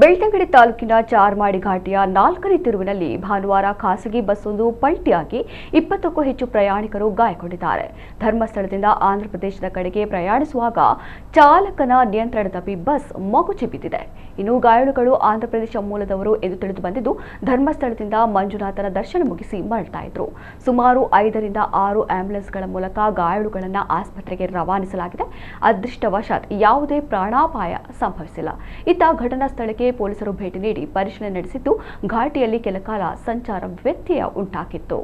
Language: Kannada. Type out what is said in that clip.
ಬೆಳ್ತಂಗಡಿ ತಾಲೂಕಿನ ಚಾರ್ಮಾಡಿ ಘಾಟಿಯ 4ನೇ ತಿರುವಿನಲ್ಲಿ ಭಾನುವಾರ ಖಾಸಗಿ ಬಸ್ಸೊಂದು ಪಲ್ಟಿಯಾಗಿ 20ಕ್ಕೂ ಹೆಚ್ಚು ಪ್ರಯಾಣಿಕರು ಗಾಯಗೊಂಡಿದ್ದಾರೆ. ಧರ್ಮಸ್ಥಳದಿಂದ ಆಂಧ್ರಪ್ರದೇಶದ ಕಡೆಗೆ ಪ್ರಯಾಣಿಸುವಾಗ ಚಾಲಕನ ನಿಯಂತ್ರಣ ತಪ್ಪಿ ಬಸ್ ಮಗುಚಿ ಬಿದ್ದಿದೆ. ಇನ್ನು ಗಾಯಾಳುಗಳು ಆಂಧ್ರಪ್ರದೇಶ ಮೂಲದವರು ಎಂದು ತಿಳಿದು ಬಂದಿದ್ದು, ಧರ್ಮಸ್ಥಳದಿಂದ ಮಂಜುನಾಥನ ದರ್ಶನ ಮುಗಿಸಿ ಮರಳ್ತಾ ಇದ್ರು. ಸುಮಾರು 5ರಿಂದ 6 ಆಂಬ್ಯುಲೆನ್ಸ್ಗಳ ಮೂಲಕ ಗಾಯಾಳುಗಳನ್ನು ಆಸ್ಪತ್ರೆಗೆ ರವಾನಿಸಲಾಗಿದೆ. ಅದೃಷ್ಟವಶಾತ್ ಯಾವುದೇ ಪ್ರಾಣಾಪಾಯ ಸಂಭವಿಸಿಲ್ಲ. ಇತ್ತ ಘಟನಾ ಸ್ಥಳಕ್ಕೆ ಪೊಲೀಸರು ಭೇಟಿ ನೀಡಿ ಪರಿಶೀಲನೆ ನಡೆಸಿದ್ದು, ಘಾಟಿಯಲ್ಲಿ ಕೆಲಕಾಲ ಸಂಚಾರ ವ್ಯತ್ಯಯ ಉಂಟಾಗಿತ್ತು.